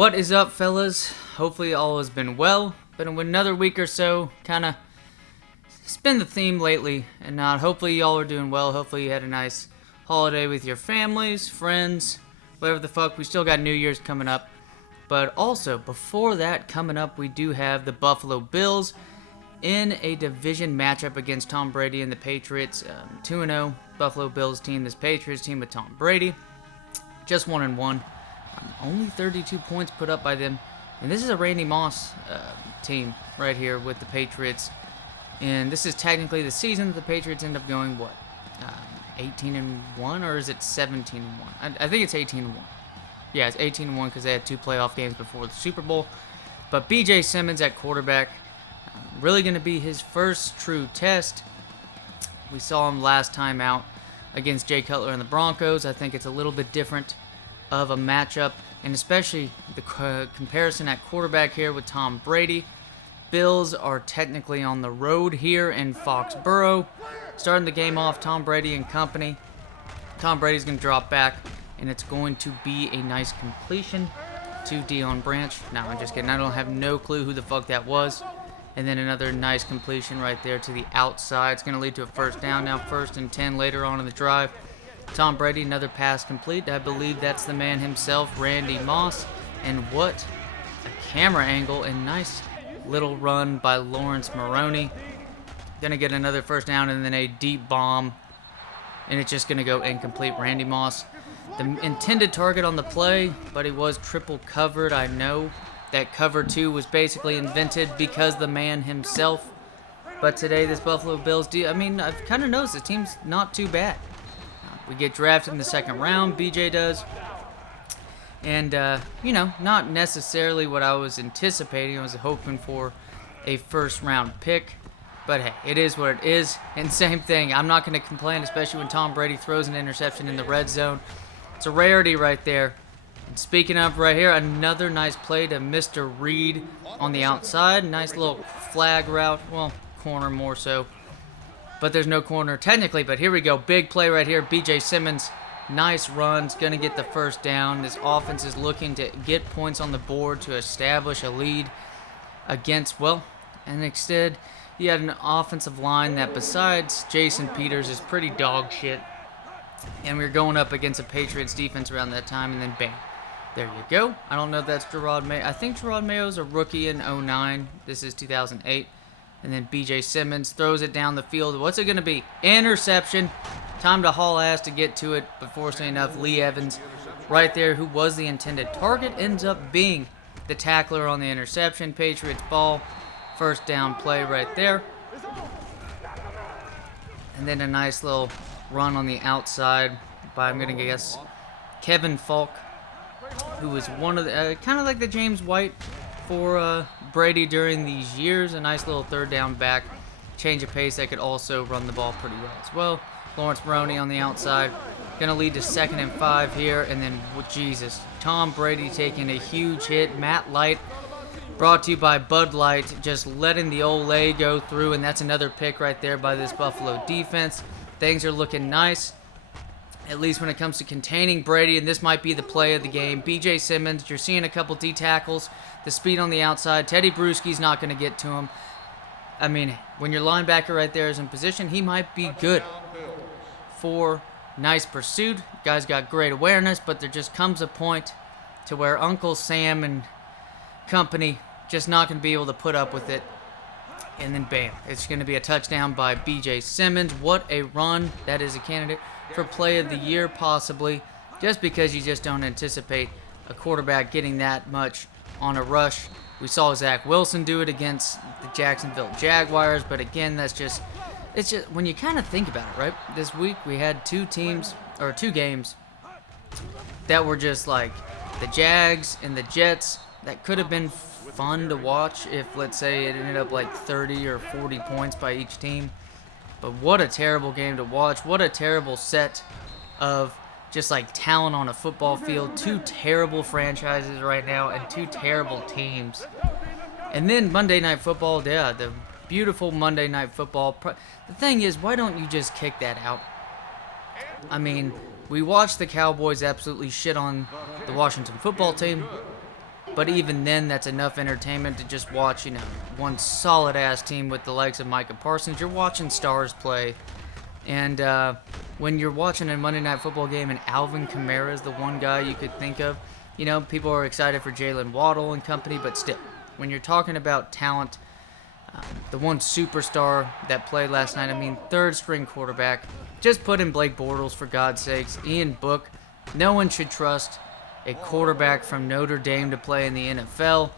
What is up, fellas? Hopefully all has been well. Been another week or so. It's been the theme lately, and hopefully y'all are doing well. Hopefully you had a nice holiday with your families, friends, whatever the fuck. We still got New Year's coming up. But also, before that coming up, we do have the Buffalo Bills in a division matchup against Tom Brady and the Patriots. 2-0 Buffalo Bills team, this Patriots team with Tom Brady. Just 1-1. Only 32 points put up by them. And this is a Randy Moss team right here with the Patriots. And this is technically the season that the Patriots end up going, 18-1, or is it 17-1? I think it's 18-1. Yeah, it's 18-1 because they had 2 playoff games before the Super Bowl. But B.J. Simmons at quarterback, really going to be his first true test. We saw him last time out against Jay Cutler and the Broncos. I think it's a little bit different of a matchup, and especially the comparison at quarterback here with Tom Brady. Bills are technically on the road here in Foxborough. Starting the game off, Tom Brady and company. Tom Brady's going to drop back, and it's going to be a nice completion to Deion Branch. No, I'm just kidding. I don't have no clue who the fuck that was. And then another nice completion right there to the outside. It's going to lead to a first down. Now 1st and 10 later on in the drive. Tom Brady, another pass complete. I believe that's the man himself, Randy Moss. And what a camera angle, and nice little run by Lawrence Maroney. Gonna get another first down and then a deep bomb. And it's just gonna go incomplete. Randy Moss, the intended target on the play, but he was triple covered. I know that cover 2 was basically invented because the man himself. But today, this Buffalo Bills, I've kind of noticed the team's not too bad. We get drafted in the 2nd round, BJ does. And, not necessarily what I was anticipating. I was hoping for a 1st round pick. But hey, it is what it is. And same thing, I'm not going to complain, especially when Tom Brady throws an interception in the red zone. It's a rarity right there. And speaking of right here, another nice play to Mr. Reed on the outside. Nice little flag route. Well, corner more so. But there's no corner technically, but here we go. Big play right here. B.J. Simmons, nice runs, going to get the first down. This offense is looking to get points on the board to establish a lead against, and instead, you had an offensive line that besides Jason Peters is pretty dog shit. And we were going up against a Patriots defense around that time, and then bam. There you go. I don't know if that's Gerard Mayo. I think Gerard Mayo's a rookie in 09. This is 2008. And then B.J. Simmons throws it down the field. What's it going to be? Interception. Time to haul ass to get to it. But fortunately enough, Lee Evans right there, who was the intended target, ends up being the tackler on the interception. Patriots ball. First down play right there. And then a nice little run on the outside by, I'm going to guess, Kevin Falk, who was one of the, kind of like the James White for Brady during these years. A nice little 3rd down back, change of pace that could also run the ball pretty well as well. Lawrence Maroney on the outside, gonna lead to 2nd and 5 here, and then Jesus, Tom Brady taking a huge hit. Matt Light, brought to you by Bud Light, just letting the old lay go through, and that's another pick right there by this Buffalo defense. Things are looking nice, at least when it comes to containing Brady, and this might be the play of the game. B.J. Simmons, you're seeing a couple D tackles, the speed on the outside. Teddy Bruschi's not going to get to him. I mean, when your linebacker right there is in position, he might be good for nice pursuit. Guy's got great awareness, but there just comes a point to where Uncle Sam and company just not going to be able to put up with it. And then bam, it's going to be a touchdown by B.J. Simmons. What a run. That is a candidate for play of the year possibly, just because you just don't anticipate a quarterback getting that much on a rush. We saw Zach Wilson do it against the Jacksonville Jaguars, but again, it's just when you kind of think about it, right? This week we had 2 games that were just like the Jags and the Jets that could have been fun to watch if, let's say, it ended up like 30 or 40 points by each team. But what a terrible game to watch. What a terrible set of just like talent on a football field. 2 terrible franchises right now and 2 terrible teams. And then Monday Night Football, yeah, the beautiful Monday Night Football. The thing is, why don't you just kick that out? I mean, we watched the Cowboys absolutely shit on the Washington football team. But even then, that's enough entertainment to just watch, one solid-ass team with the likes of Micah Parsons. You're watching stars play. And when you're watching a Monday Night Football game and Alvin Kamara is the one guy you could think of, people are excited for Jalen Waddle and company, but still, when you're talking about talent, the one superstar that played last night, third-string quarterback, just put in Blake Bortles, for God's sakes. Ian Book, no one should trust a quarterback from Notre Dame to play in the NFL,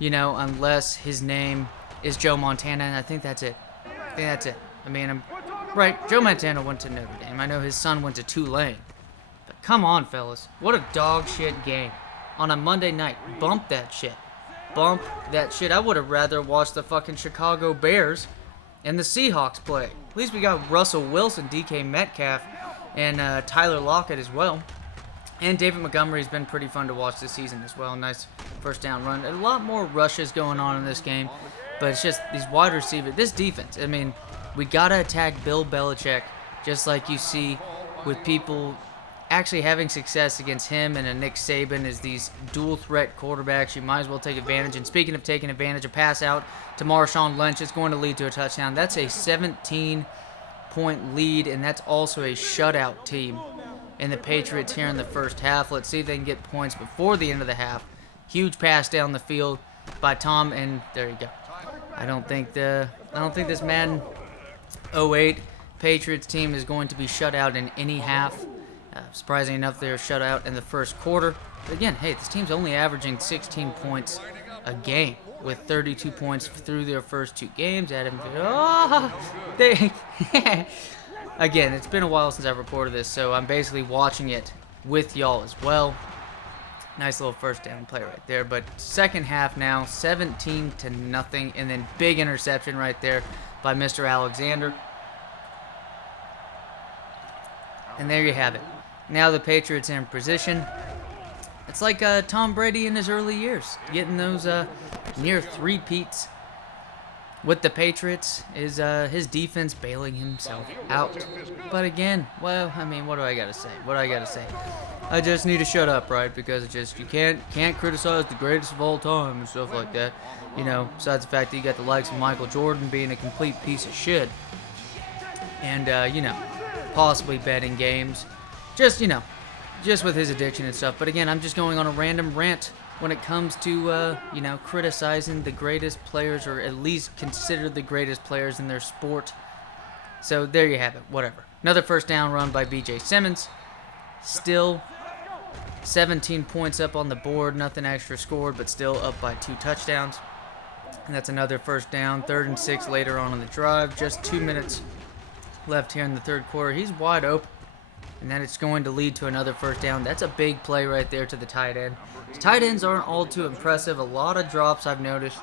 unless his name is Joe Montana, and I think that's it. I'm right. Joe Montana went to Notre Dame. I know his son went to Tulane. But come on, fellas. What a dog shit game. On a Monday night. Bump that shit. I would have rather watched the fucking Chicago Bears and the Seahawks play. At least we got Russell Wilson, DK Metcalf, and Tyler Lockett as well. And David Montgomery's been pretty fun to watch this season as well. Nice first down run. A lot more rushes going on in this game. But it's just these wide receivers. This defense, we got to attack Bill Belichick just like you see with people actually having success against him and a Nick Saban as these dual threat quarterbacks. You might as well take advantage. And speaking of taking advantage, a pass out to Marshawn Lynch is going to lead to a touchdown. That's a 17-point lead, and that's also a shutout team in the Patriots here in the first half. Let's see if they can get points before the end of the half. Huge pass down the field by Tom, and there you go. I don't think this Madden 08 Patriots team is going to be shut out in any half. Surprisingly enough, they were shut out in the first quarter. But again, hey, this team's only averaging 16 points a game with 32 points through their first two games. Again, it's been a while since I've recorded this, so I'm basically watching it with y'all as well. Nice little first down play right there. But second half now, 17-0, and then big interception right there by Mr. Alexander. And there you have it. Now the Patriots are in position. It's like Tom Brady in his early years, getting those near three-peats with the Patriots. Is his defense bailing himself out. But again, well, what do I gotta say? I just need to shut up, right? Because it's just, you can't criticize the greatest of all time and stuff like that. Besides the fact that you got the likes of Michael Jordan being a complete piece of shit. And, possibly betting games. Just with his addiction and stuff. But again, I'm just going on a random rant when it comes to, criticizing the greatest players, or at least considered the greatest players in their sport. So there you have it. Whatever. Another first down run by B.J. Simmons. Still 17 points up on the board. Nothing extra scored, but still up by 2 touchdowns. And that's another first down. 3rd and 6 later on in the drive. Just 2 minutes left here in the third quarter. He's wide open. And then it's going to lead to another first down. That's a big play right there to the tight end. The tight ends aren't all too impressive. A lot of drops I've noticed,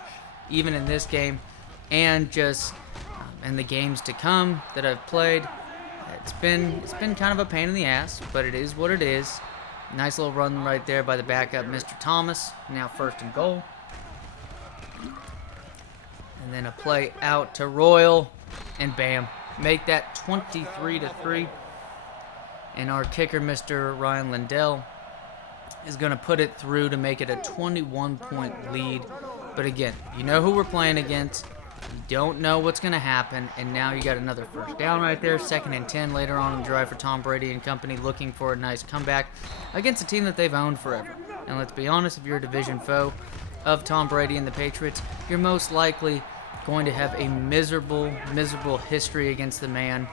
even in this game, and just in the games to come that I've played. It's been kind of a pain in the ass, but it is what it is. Nice little run right there by the backup, Mr. Thomas. Now 1st and goal. And then a play out to Royal, and bam, make that 23-3. And our kicker, Mr. Ryan Lindell, is going to put it through to make it a 21-point lead. But again, you know who we're playing against. You don't know what's going to happen. And now you got another first down right there. 2nd and 10 later on in the drive for Tom Brady and company, looking for a nice comeback against a team that they've owned forever. And let's be honest, if you're a division foe of Tom Brady and the Patriots, you're most likely going to have a miserable history against the man.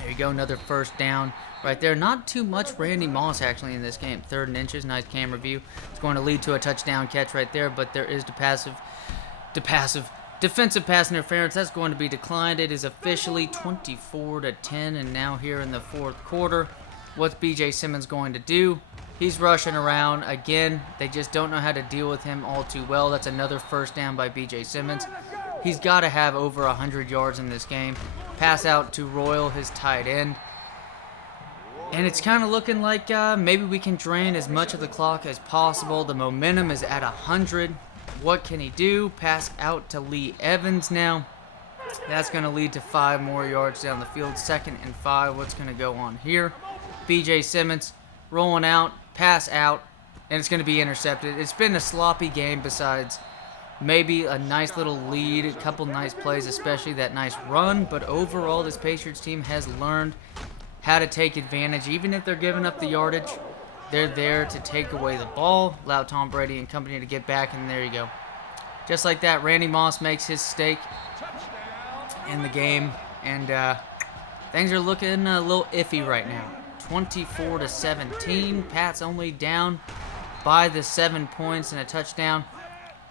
There you go, another first down right there. Not too much Randy Moss actually in this game. 3rd and inches, nice camera view. It's going to lead to a touchdown catch right there, but there is defensive pass interference. That's going to be declined. It is officially 24-10, and now here in the fourth quarter, what's B.J. Simmons going to do? He's rushing around. Again, they just don't know how to deal with him all too well. That's another first down by B.J. Simmons. He's got to have over 100 yards in this game. Pass out to Royal, his tight end. And it's kind of looking like maybe we can drain as much of the clock as possible. The momentum is at 100. What can he do? Pass out to Lee Evans now. That's going to lead to 5 more yards down the field. 2nd and 5. What's going to go on here? B.J. Simmons rolling out, pass out, and it's going to be intercepted. It's been a sloppy game besides maybe a nice little lead, a couple nice plays, especially that nice run. But overall, this Patriots team has learned how to take advantage. Even if they're giving up the yardage, they're there to take away the ball, allow Tom Brady and company to get back, and there you go. Just like that, Randy Moss makes his stake in the game, and things are looking a little iffy right now. 24-17. Pats only down by the 7 points and a touchdown.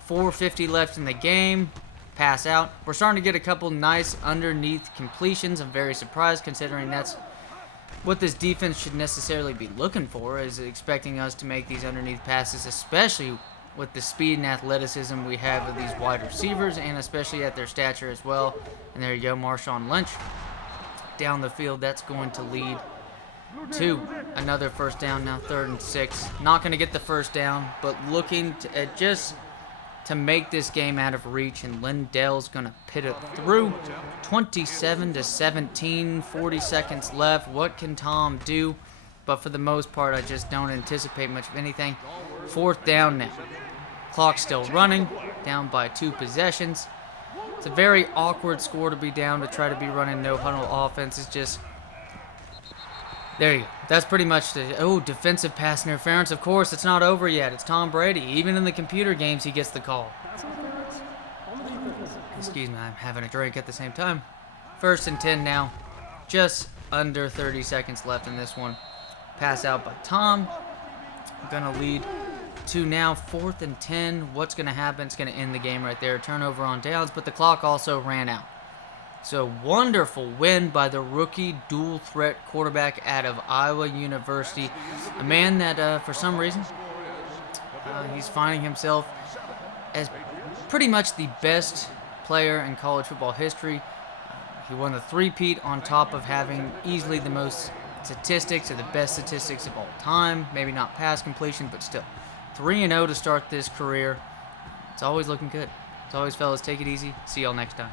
4:50 left in the game. Pass out. We're starting to get a couple nice underneath completions. I'm very surprised considering that's what this defense should necessarily be looking for, is expecting us to make these underneath passes, especially with the speed and athleticism we have of these wide receivers, and especially at their stature as well. And there you go, Marshawn Lynch down the field. That's going to lead to another first down, now 3rd and 6. Not going to get the first down, but looking at just to make this game out of reach, and Lindell's going to pit it through. 27-17, 40 seconds left. What can Tom do? But for the most part, I just don't anticipate much of anything. 4th down now. Clock still running, down by 2 possessions. It's a very awkward score to be down, to try to be running no huddle offense. It's just, there you go. That's pretty much the, defensive pass interference. Of course, it's not over yet. It's Tom Brady. Even in the computer games, he gets the call. Excuse me, I'm having a drink at the same time. 1st and 10 now. Just under 30 seconds left in this one. Pass out by Tom. Gonna lead to now 4th and 10. What's gonna happen? It's gonna end the game right there. Turnover on downs, but the clock also ran out. So wonderful win by the rookie dual threat quarterback out of Iowa University. A man that for some reason he's finding himself as pretty much the best player in college football history. He won the three-peat on top of having easily the most statistics, or the best statistics of all time. Maybe not pass completion, but still. 3-0 to start this career. It's always looking good. As always, fellas, take it easy. See y'all next time.